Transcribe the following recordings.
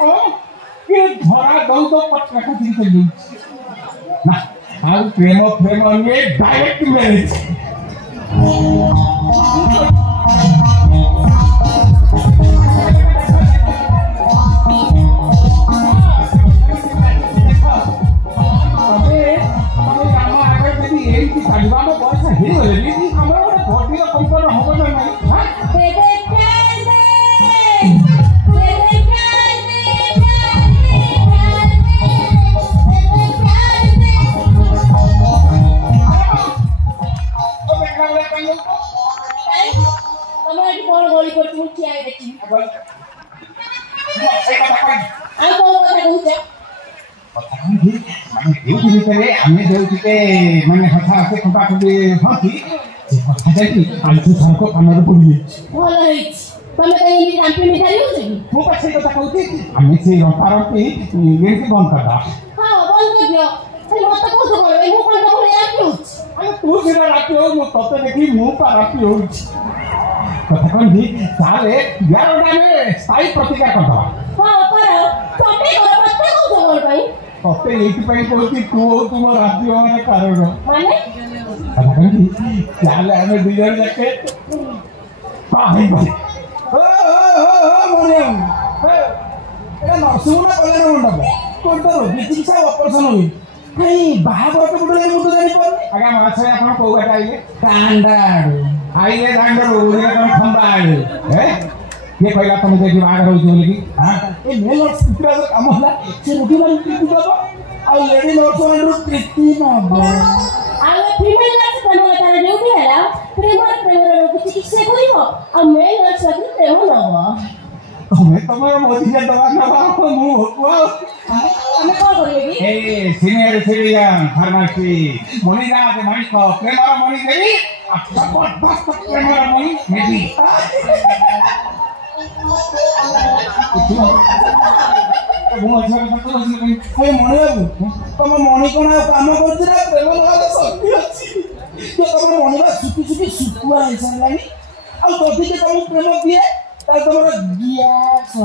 ये धरा दो तो पटना का दिन चली ना आज प्रेम में डायरेक्ट मैरिज मैंने कथा से खटा खटी हथी कथा जाकी आलू सरको कानर पड़ी भलो हिच तमे कहीं रामपी मिठाई हो छी मो पाछे कथा कहूती हमें से रंपारंपी ये से बंद कर दा हां बंद कर दियो से मत को तो करे मु कोन को यार क्यों अरे तू सिरा राती हो मु तते देखी मु पा राती हो कथा कौन भी साले 11टा में स्थायी प्रतिज्ञा कर दवा हां पर तमे को मत को तो बोल भाई तते एति पई कहती तू तुम राती हो माने कारण माने कथा कौन भी साले हमें दुनिया जाके काहे भाई मरियम ए नरसिंह कल्याण मंडप कोन तो चिकित्सा ऑपरेशन होई नहीं बाहागर के बुडले मु तो जानि पर आगे माछ आपण कोगाटा आइले कांडाड आइले कांडाड ओरिया कोन खंबाड हे ये कहला तुम जे बाहागर होई बोली की हां ए मेल स्पीकर का काम होला से रोटी वाली प्रीति दबो आ लेडी नरसिंह प्रीति न आवे फीमेल नर्स बनवा तारे ड्यूटी हैला प्रेम चिकित्सा करिवो आ मेल नर्स के प्रेम नबो तुम्हें तुम्हारा मोदी का दवा ना बाप मुंह हुआ हमें कौन करेगी ए सीनियर सिटीजन फार्मेसी मोनिजा के मणि को प्रेमारा मणि देवी जबरदस्त प्रेमारा मणि मेदी वो अच्छा तो कोई मणि बाबू तुम मणि कोन काम करछ ना प्रेम लगा शक्ति अछि तो तुम मणि बा सुकी सुकुआ ऐसा लानी आ जदी के तुम प्रेम दिए तमरा ग्यास हो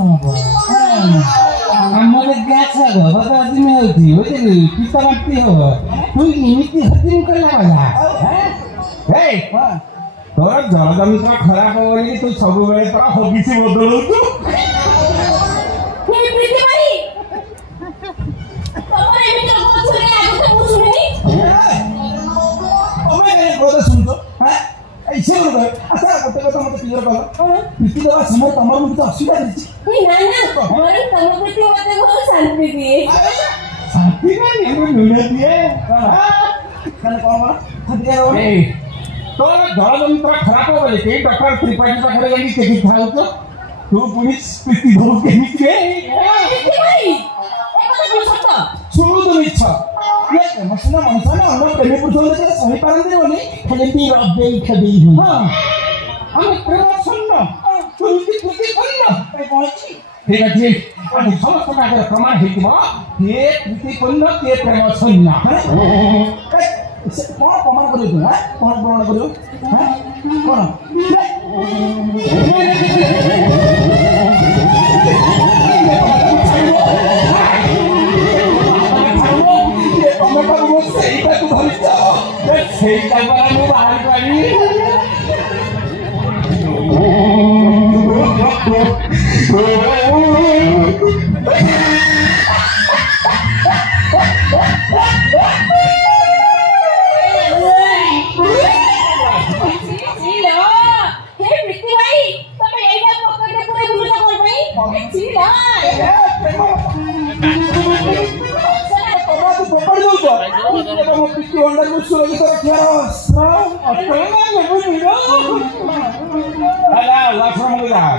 हमरे ग्यास हो बता दिन होती होते पिता मारती हो तू निमित्त हतिन करला वाला हे तोरा जलजमित्र खराब हो गई तू सब बेले तोरा हॉबी से बदलू तू ये प्रीति भाई तमरे एमिति को सुने आगे तो पूछुनी ओमे ने बोल सुन तो हां ऐसे हो गए अच्छा गोटे কথা মতে ক্লিয়ার কর পিটি দেওয়া সময় তোমার মধ্যে অসুবিধা দিচ্ছি এই না না আমার তোমার প্রতি মতে খুব শান্তি দিয়ে শান্তি না এমন নুলে দিয়ে কানে কম শান্তি দেও এই তোর জলযন্ত্র খারাপ হবে বলে কে ডক্টর ত্রিপাঠী পাখরে গলি চেক খাও তো তু পুলিশ পিটি ধরু কেমিতি রে ভাই এই কথা কি সত্য শুরু তো ইচ্ছা ये मसला मनसा ना हम प्रेमी पुरुषों के सही पारंदे बोली खाली पी रबे खबी हूं हां हम प्रेम सुनना तुलसी करना ए पहुंची ठीक है हम समस्त का प्रमाण है कि ये प्रीति करना के प्रेम सुनना कौन प्रमाण करो तू हां कौन प्रमाण करो हां कौन सही का तू धरी जाओ सही का वाला मु बाहर करी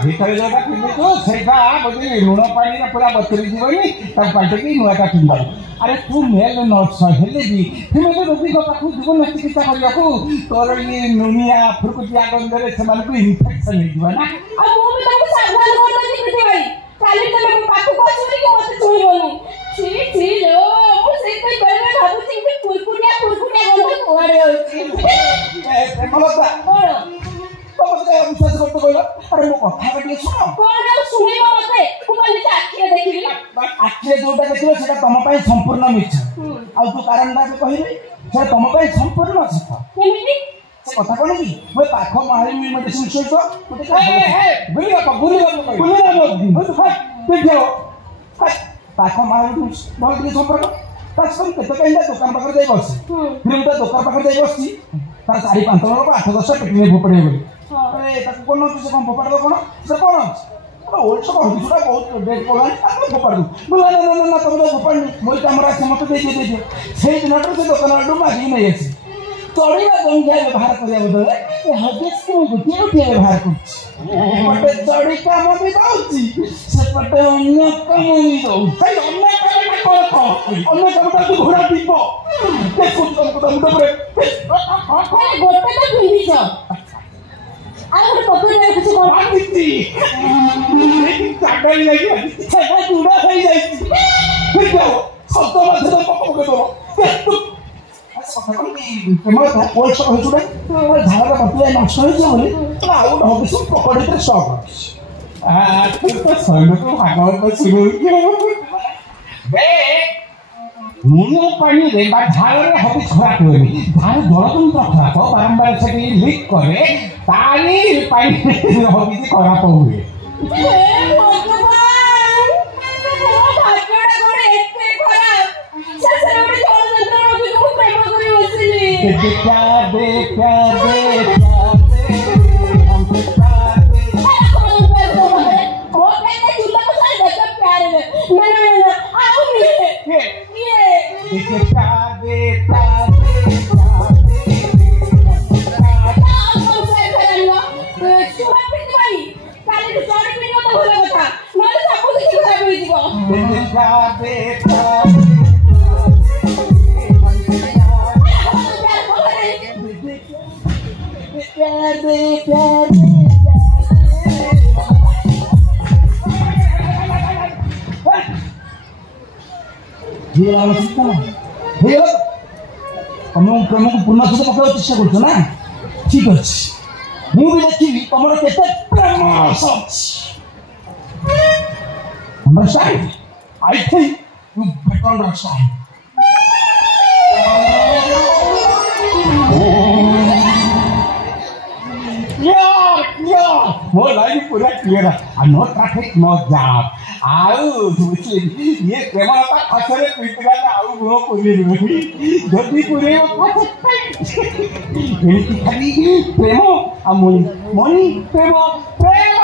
ভিতরে যেটা কিনবে তো সেটা বলি ঋণ পাইনি না পুরা বতরি জীবনি তার পাল্টে কি নয়টা কিনবা আরে তু মেল নর্স হেলে বি তুমি তো রোগী পাখু জীবন চিকিৎসা করিବାକୁ তোর ই নুনিয়া ফুরকুটিয়া গন্ধরে সেମାନଙ୍କୁ ইনফেকশন ହେଇଯିବ ନା ଆଉ ମୁଁ ବି ତାଙ୍କୁ ସାବଧାନ କରୁଛି ପିଟି ଭାଇ କାଲି ତମେ ପାଖକୁ ଆସିବି କି ମତେ ଛୁଇଁବନି छी छी लो ମୁଁ ସେଇପାଇଁ ବେଳେ ଭାବୁଛି କି ଫୁରକୁଟିଆ ଗନ୍ଧ କୁଆଡେ ଅଛି ଏ ମଲତା କଣ ତମେ क्या विश्वास करते कहल अरे मो कथा टिके सुनो कौन है सुनिबो मते को कहली जे आखिरे देखिली आखिरे जोटा देखिलो सेटा तम पई संपूर्ण मिछ आ तू कारणटा कहबे से तम पई संपूर्ण सत केमिति कथा कोन की मैं पाखो मारी मेडिसिन सोचो मते ए बुली देखो पाखो मारी बहुत टिके संपर्क तासम केते कहला दुकान पाखर जाई बस फिर उटा दुकान पाखर जाई बसची तार 4-5 लोक 8-10 पेटी में फोपड़े बोली अरे ताको कोन से कोन फोपड़ दो कोन से कोन तो ओल्ड सब होई सुडा बहुत डेट कोला ताको फोपड़ दो बोला ना तुम तो फोपड़ मोई कैमरा से मत दे से दिनटर से दुकान वाला मागी नहीं आसी चढ़ीबा गंगा व्यवहार करिया बदले ए हदेस को गुटिया व्यवहार करछ पटे चढ़ी काम भी दाउची से पटे अन्य काम भी दाउ भाई अन्य काम तू घोड़ा दीपो देखो तुमको मुंडे पर गोटे तो भिंडी छ आ गोटे पकड़ ले कुछ कोन आदिती लेकिन चागल लगी छेड़ा जुड़ा हो जाई फिर जाओ सब तो मत तो पकड़ दो केवल ओल्ड सब हो चुके झाड़ा बतले नष्ट हो जो बोले तो आउ ढोक से पकड़े तो शॉक आ तो सैन को भागवत को शुरू बे मुनो पानी रे बा झाड़ रे हबी खराब होनी झाड़ गरम तो खराब बारंबार से लीक करे तारी पानी हबी से खराब हुए ए भगवान तो भाग्यड़ा गोरे एते खराब से उड़े छोड़ देता रोज को प्रेम करी बसली प्यार दे हम प्यार दे वो कहते झूठा को सारे देखा प्यार में ना आओ ये प्यार दे तुम प्रेम को पूर्ण सहित पकड़ चेष्टा कर ना ठीक अच्छे मुझे देखी तुम केते प्रेम understand I think you better understand वो लाइन पूरा क्लियर है और नो ट्रैफिक नो जाम आउ ये प्रेम का खसरे पिटरा आउ गुण पूरी जल्दी पूरे एमती खाली प्रेम आ मनी प्रेम प्रेम